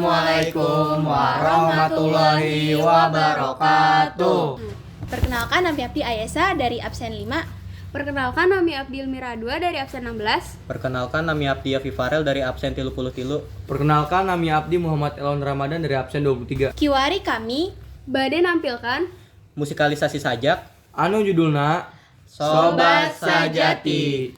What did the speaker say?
Assalamualaikum warahmatullahi wabarakatuh. Perkenalkan, nama Abdi Ayesa dari absen 5. Perkenalkan, nami Abdil Miradua dari absen 16. Perkenalkan, nami Abdi Yafi Farel dari absen 33. Perkenalkan, nami Abdi Muhammad Elon Ramadan dari absen 23. Kiwari kami Bade nampilkan Musikalisasi sajak Anu judulna Sobat Sajati.